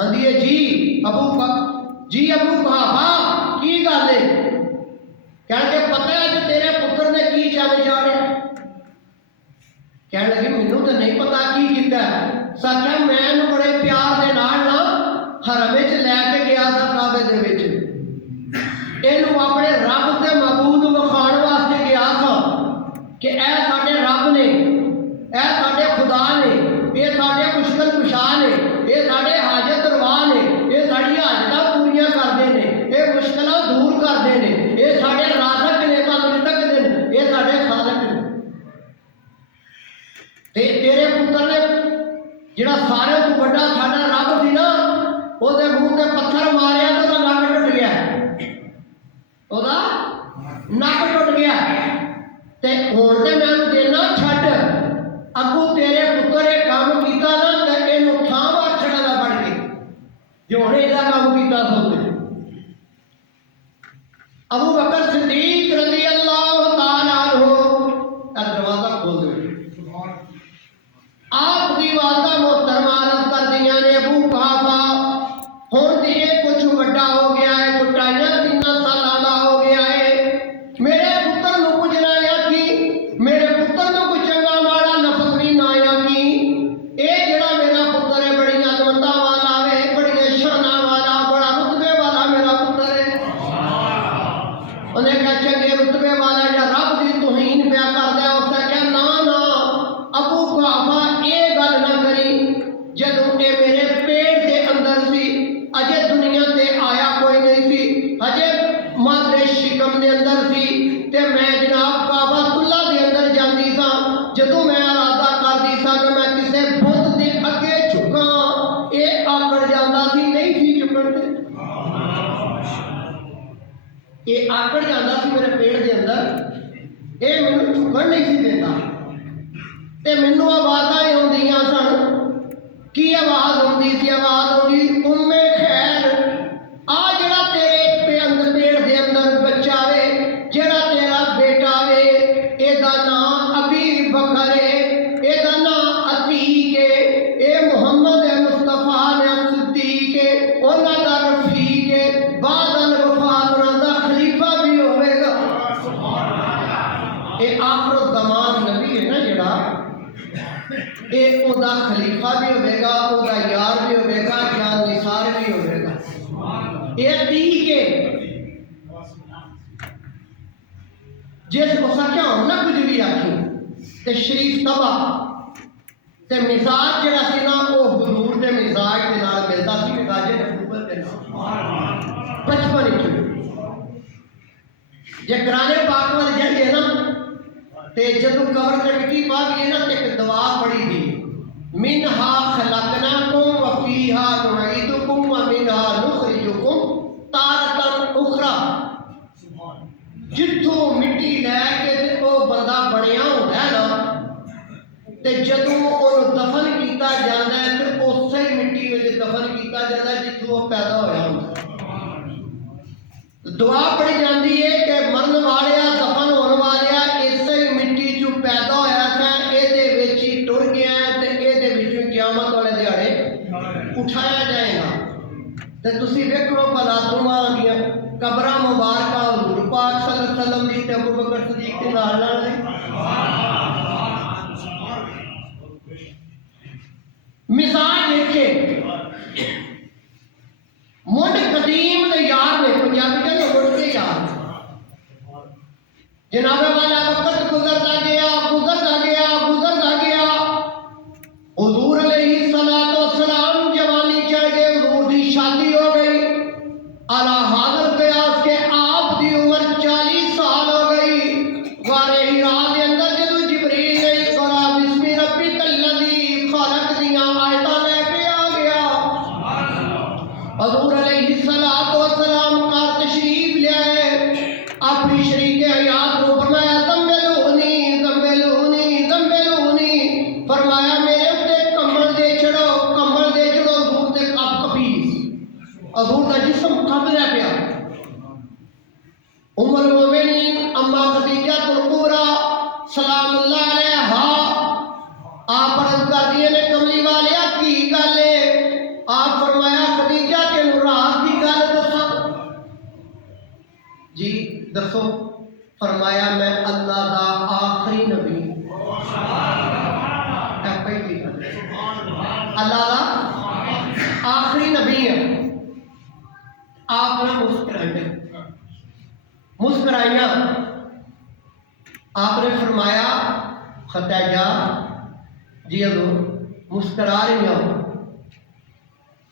آندی ہے جی ابو قحافہ کی گل ہے؟ کہنے لگے پتہ ہے کہ تیرے پتر نے کی چل چاڑیا؟ کہنے لگی مینوں تو نہیں پتا کی کیتا ہے۔ سچ ہے میں انہوں بڑے پیار دے نال نا حرم وچ لے کے گیا تھا کعبے دے وچ، اینوں اپنے رب تے معبود نوں وکھاؤਣ واسطے گیا تھا کہ اے ساڈے رب نے، اے ساڈے خدا نے، اے ساڈے مشکل کشا نے، اے ساڈے حاجت روا نے، اے ساڈی حاجتاں پوریاں کردے نے، اے مشکلاں دور کردے نے، اے ساڈے رازق نے، رزق نے، اے ساڈے خالق نے۔ تے تیرے پتر نے جڑا سارے تو بڑا ساڈا رب سی نا، وہ منہ تے پتھر ماریا تو نک ٹوٹ گیا، وہ نک ٹوٹ گیا۔ تے ہوں تے میں دینا چھڈ، اگوں تیرے پتر یہ کام کیتا نا تے اینوں تھاں مار چھڑنا بڑھ کے جو ہن ایدا کام کیتا سو۔ ابو بکر صدیق رضی اللہ تعالی عنہ دروازہ کھول دے، آپ دی والدہ محترمہ عرض کر دیاں نے ابو قحافہ ہن تے یہ کچھ وڈا ہو گیا ہے، کٹائیاں 3 سالاں دا ہو گیا ہے، میرے پتر نوں کچھ نہ آکھی، میرے پتر نوں کوئی چنگا ماڑا لفظ بھی نہ آکھی، اے جڑا میرا پتر ہے بڑی عظمتاں والا ہے، بڑی شاناں والا، بڑا رتبے والا میرا پتر ہے۔ انہیں کہا چنگے رتبے والا یا رب دی توہین پیا کردا ہے؟ اس نے کہا نا نا ابو قحافہ یہ گل نہ کری، جدوں اے میرے پیٹ دے اندر سی، اجے دنیا تے آیا کوئی نہیں سی، اجے مادر شکم دے اندر سی، تے میں جناب کعبہ اللہ دے اندر جاندی سا، جدوں میں ارادہ کردی سا کہ میں کسے بت دے اگے جھکاں، اے آکڑ جاندا سی، نہیں سی جھکن تے، اے آکڑ جاندا سی میرے پیٹ دے اندر، اے مینوں جھکن نہیں سی دیندا۔ تے مینوں آوازاں آوندیاں سن، کی آواز آوندی سی؟ آواز آوندی ام خیر آ جڑا تیرے پیٹ دے اندر بچہ وے، جڑا تیرا بیٹا وے، اے دا نام ابی بکر ہے، اے دا نام عتیق ہے، اے محمد مصطفیٰ نے صدیق ہے، انہاں دا رفیق ہے، بعد الوفات انہاں دا خلیفہ بھی ہوئے گا۔ اے آخر الزمان نبی ہے نا جڑا، اے او دا خلیفہ بھی ہوئے گا، او دا یار بھی ہوئے گا، جان نثار بھی ہوئے گا۔ اے عتیق ہے جس کو سکیا ہوں نہ کچھ بھی آکھی، تے شریف طبع تے مزاج جڑا سی نا او حضور دے مزاج دے نال ملدا سی، مزاج نبوت دے نال بچپن وچ۔ جے قرآن پاک وال جائیے نا تے جدوں قبر تے مٹی پا گئی نا تے ایک دعا پڑھی گئی، منہا خلقناکم وفیہا نعیدکم ومنہا نخرجکم تارۃ اخری۔ جتھوں مٹی لے کے تے او بندہ بنیا ہوندا ہے نا، تے جدوں اونوں دفن کیتا جاندا ہے تے اسی مٹی وچ دفن کیتا جاندا ہے جتھوں وہ پیدا ہویا ہوندا ہے۔ دعا پڑھی جاندی ہے کہ مرن والیا، دفن ہونے والیا، اسی مٹی چوں پیدا ہویا تھا، اے دے وچ ہی ٹر گیا ہے تے اے دے وچوں قیامت والے دیہاڑے اٹھایا جائے گا۔ تے تسی ویکھو بھلا دعا دیاں قبراں مبارکاں حضور پاک صلی اللہ علیہ وسلم دی تے ابو بکر صدیق دے نال نال نے۔ مزاج دیکھے منڈ قدیم دے یار نے، پنجابی کہندے منڈ کے یار، جناب والا وقت گزرتا گیا گزرتا گیا گزرتا گیا، حضور علیہ الصلوۃ والسلام جوانی چڑھ گئے، حضور دی شادی ہو گئی، اعلیٰ حاضر قیاس کے آپ دی عمر 40 سال ہو گئی۔ غارِ حرا دے اندر جدوں جبریل نے اقرا بسم ربک الذی خلق دیاں آیتاں لے کے آ گیا، حضور علیہ الصلوۃ والسلام کا تشریف لے آئے، اپنی شریک حیات کو فرمایا زملونی زملونی زملونی، فرمایا میرے اتے کمبل دے چڑھو، کمبل دے چڑھو، حضور تے کپ کپیس، حضور دا جسم کب لے پیا۔ ام المومنین اما خدیجہ الکبریٰ سلام اللہ علیہا آپ عرض کر دیے نے کملی والیا کی گل ہے؟ آپ فرمایا فرمایا میں اللہ دا آخری نبی پہلی اللہ دا آخری نبی ہے۔ آپ نے مسکرائیاں، آپ نے فرمایا خدیجہ جی حضور مسکرا رہی ہوں،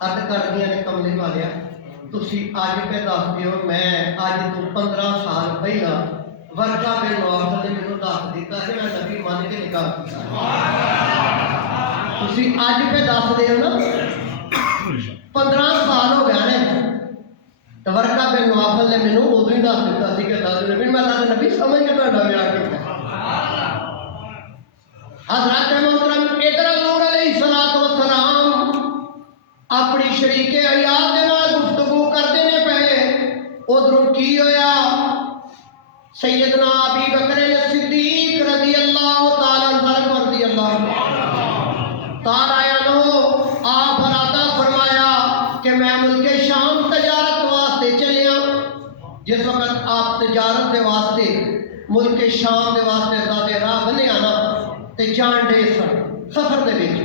عرض کر دیا نے کملے والیا تسی اج پہ دس دیو میں اج تو 15 سال پہلا ورقہ بن نوفل نے مینوں دس دیتا کہ میں نبی مان کے نکاح کیتا، تسی اج پہ دس دیو نا 15 سال ہو گئے نے، تو ورقہ بن نوفل نے مینوں ادو ہی دس دیتا سی کہ دس نبی میں اللہ نبی سمجھ کے تہاڈا بیاہ کیتا۔ حضرت محترم ادھر حضور علیہ الصلوۃ والسلام اپنی شریک حیات دے نال گفتگو کرتے نے پے، ادھروں کی ہویا سیدنا ابی بکر صدیق رضی اللہ تعالی عنہ رضی اللہ تعالی عنہ آپ ارادہ فرمایا کہ میں ملک شام تجارت واسطے چلیا۔ جس وقت آپ تجارت دے واسطے ملک شام دے واسطے دے راہ بنیا نا تے جان دے سفر دے وچ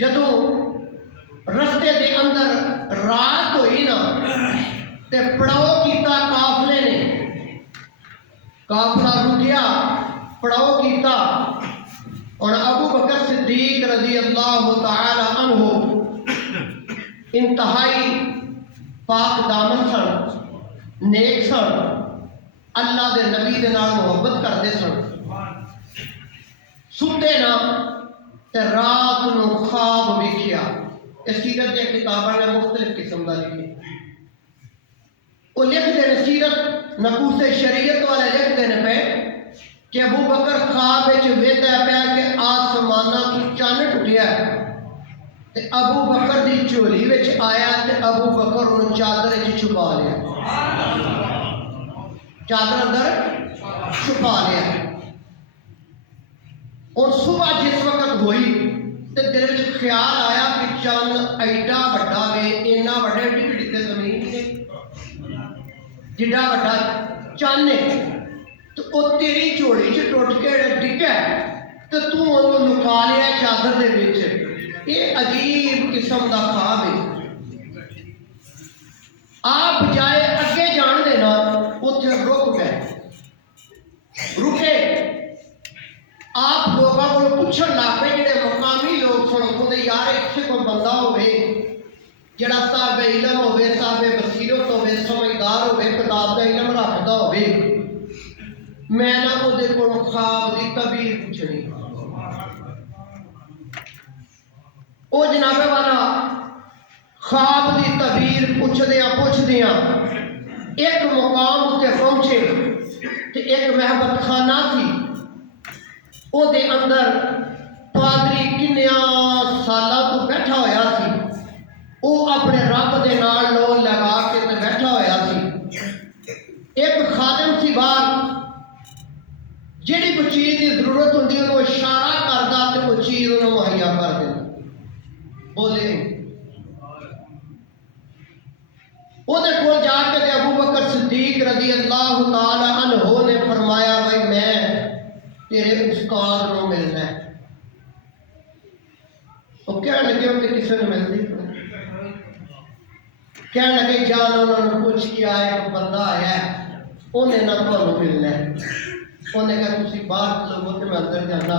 جدوں رستے دے اندر رات ہوئی نا تے پڑاؤ کیتا قافلے نے، قافلہ رکیا پڑاؤ کیتا، اور ابو بکر صدیق رضی اللہ تعالی عنہ انتہائی پاک دامن سن، نیک سن، اللہ دے نبی دے نال محبت کرتے سن، ستے نا تے رات نو خواب ویکھیا۔ اس سیرت دے کتاباں نے مختلف قسم دا لکھے، وہ لکھتے ہیں سیرت نقوص شریعت والے لکھتے ہیں پہ کہ ابو بکر خواب وچ ویکھدا پیا کہ آسماناں تو چن ٹٹیا تے ابو بکر دی چولی وچ آیا تے ابو بکر انہوں چادر وچ چھپا لیا، چادر اندر چھپا لیا۔ اور صبح جس وقت ہوئی تے دل وچ خیال آیا کہ چند ایڈا وڈا وے، اینا وڈے ڈگ ڈگے زمین تے جڈا وڈا چن ہے تو وہ تیری چوڑی چ ٹوٹ کے ڈگا تو تو انہوں لکا لیا چادر دے وچ۔ یہ عجیب قسم دا خواب ہے۔ آپ جائے اگے جان دینا اتنے رک گئے، رکے آپ لوگوں کو پوچھن لگ پے، جڑے مقامی لوگ سن کھدے یار اتنے کوئی بندہ ہوئے جڑا صاحب علم ہوئے، صاحب بصیرت ہوئے، سمجھدار ہوئے، کتاب کا علم رکھتا ہوئے، میں نہ وہ دے کو خواب دی تعبیر پوچھنی۔ او جناب والا خواب دی تعبیر پوچھدیاں ایک مقام تے پہنچے تے ایک محبت خانہ سی، او دے اندر پادری کنیاں سالاں تو بیٹھا ہویا سی، او اپنے رب دے نال لو لگا کے تے بیٹھا ہویا سی۔ ایک خادم سی باہر جیڑی کوئی چیز کی ضرورت ہوندی انہوں اشارہ کردا تے وہ چیز انہوں مہیا کر دیندا۔ بولے وہ دے کول جا کے تے ابو بکر صدیق رضی اللہ تعالی عنہ نے فرمایا بھائی میں تیرے استاد نو ملنا ہے۔ وہ کہنے لگے کہ کسی نے ملتی، کہنے لگے جان انہوں نے پوچھ کیا ایک بندہ آیا ہے انہیں نہ تمہیں ملنا ہے۔ انہیں کہا تسی باہر چلو کہ میں اندر جانا،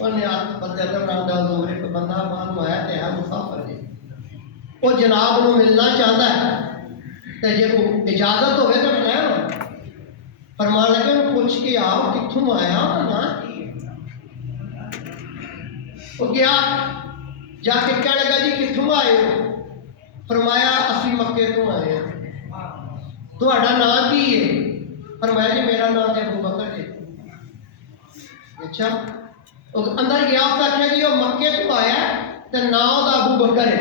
انہیں آپ بندے اندر نہ دا دو ایک بندہ باہر نو آیا تے ہے مسافر ہے، وہ جناب نو ملنا چاہتا ہے تے جے کو اجازت ہوئے تو میں نا فرمان لگے انہوں پوچھ کے آؤ کتھوں آیا نا کی۔ وہ گیا جا کے کہنے لگا جی کتھوں آئے ہو؟ فرمایا اسی مکے تو آئے ہیں۔ تہاڈا نام کی ہے؟ فرمایا جی میرا نام تے ابو بکر ہے۔ اچھا اندر گیا اس آخیا جی وہ مکے تو آیا تے نام دا ابو بکر ہے۔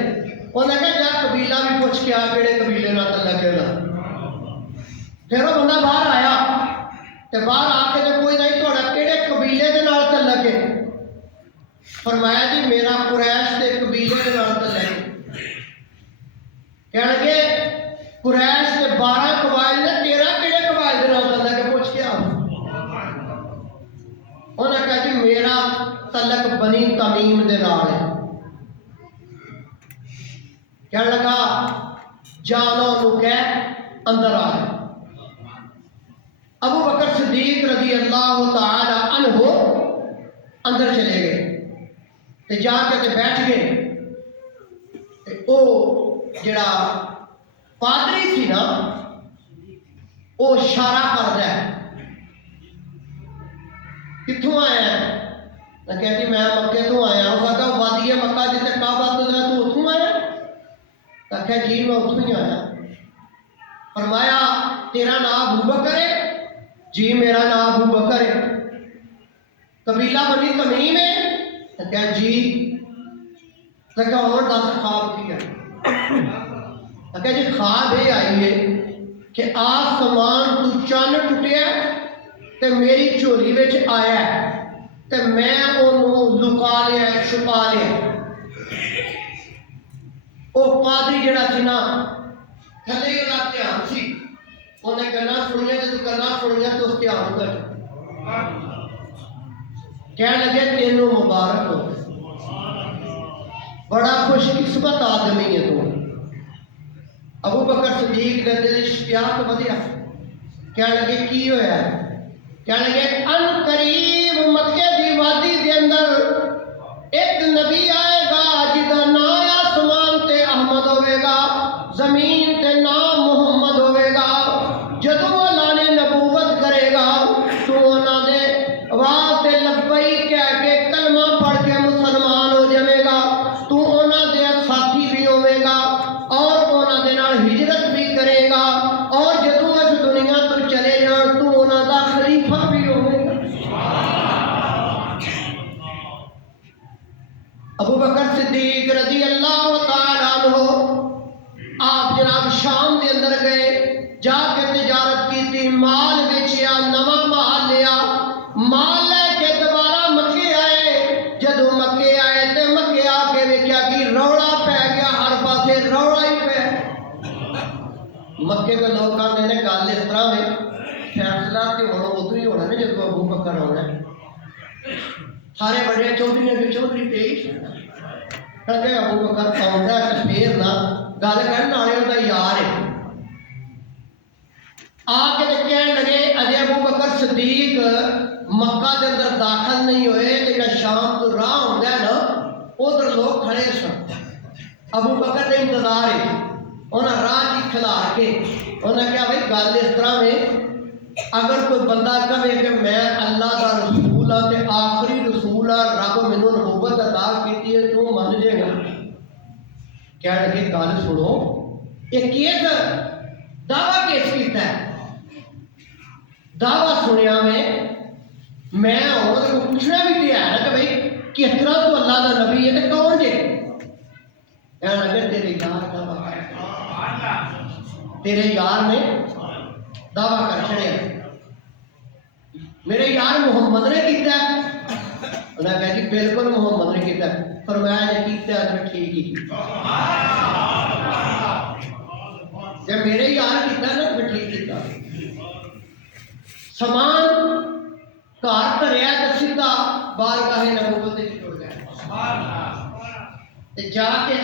انہیں کہا جا قبیلہ بھی پوچھ کے آ کہڑے قبیلے نہ تعلق ہے۔ پھر وہ بندہ باہر آیا تے باہر آ کے تے کوئی نہیں تہاڈا کہڑے قبیلے دے نال تعلق ہے؟ فرمایا جی میرا قریش دے قبیلے دے نال تعلق ہے۔ کہنے لگے قریش کے 12 قبائل نے، تیرا کہڑے قبائل دے نال تعلق ہے؟ तालीम दे नाल है। कहने लगा जानो नू कह अंदर आ। अबू बकर सिद्दीक रजी अल्लाह तआला अन्हु अंदर चले गए ते जाके ते बैठ गए। ते ओ जिहड़ा पादरी सी ना वो इशारा करदा है, कित्थों आया? मैं कहती मैं मक्के तो आया। वो कहता वादी है मक्का जिसे काबा तो तू उथों आया? आख्या जी मैं उथों ही आया। फरमाया तेरा नाम अबू बकर है? जी मेरा नाम अबू बकर है। कबीला बनी तमीम है? आख्या जी। आख्या और दस ख्वाब की है? आख्या जी ख्वाब ये आई है कि आसमान तू चन्न टुटिया ते मेरी झोली विच आया ते मैं ओनू लुका लिया, छुपा लिया। वो पादरी जिहड़ा सी ना थल्ले उहदा ध्यान सी, उन्हें गल्लां सुनियां, जदों गल्लां सुनियां तो उस ध्यान उधर कहण लगे तेनू मुबारक हो, बड़ा खुशकिस्मत आदमी है तू। अबू बकर सिद्दीक दे दिल इश्तियाक वधिया। कहण लगे की होया? कहण लगे अन करीब मक्के दी वादी दे अंदर एक नबी आएगा जिदा नाम आसमान ते अहमद होवेगा, जमीन ते नाम मुहम्मद होवेगा। जदों अल्लाह ने नबूवत करेगा तो उन्हां दे आवाज ते लब्बैक कह के कलमा पढ़ के मुसलमान हो जाएगा। तू उन्हां दे साथी भी होवेगा और उन्हां दे नाल हिजरत भी करेगा और जदों इस दुनिया तो चले जान तू उन्हां दा खलीफा भी होवेगा। अबू बकर सिद्दीक रजी अल्लाह तआला अन्हु आप जनाब शाम के अंदर गए, जाके तिजारत की थी, माल बेचिया, नवा माल लिया, माल लेके दोबारा मक्के आए। जदों मक्के आए तो मक्के आके वेख्या कि रौला पै गया, हर पासे रौला ही पै। मक्के के लोग कहते हैं गल इस तरह है, फैसला तो हम उदों ही होना ना जब अबू बकर आना। सारे बड़े चौधरी के चौधरी तेईस कहते अबू बकर आउंदा ते फिर ना गल कर नाले उहदा यार है। आके ते कहण लगे अजे अबू बकर सिद्दीक मक्का के अंदर दाखिल नहीं होए ते जिहड़ा शाम तो राह हुंदा है ना उधर लोग खड़े सन। अबू बकर के इंतजार है, उन्हें राह की खिलार के उन्हें कहा भाई गल इस तरह में अगर कोई बंदा कहे कि मैं अल्लाह का रसूल हाँ ते आखिरी रसूल हाँ, रब मैनू नबूवत अता की है, तू मन जाएगा? कह लगे गल सुनो, ये केस दावा केस किया है? दावा सुनिया मैं और पूछना भी तो है कि भाई किस तरह तू अल्लाह का नबी है तो कौन जे? कह लगे तेरे यार दावा, तेरे यार ने दावा कर छड़िया, मेरे यार मुहम्मद ने किया। उन्हें कहा जी बिल्कुल मुहम्मद ने किया। फरमाया जे किया तो ठीक ही, जब मेरे यार किया ना फिर ठीक किया। समान घर धरिया तो सीधा बारगाहे नबूवत च टुर गया जाके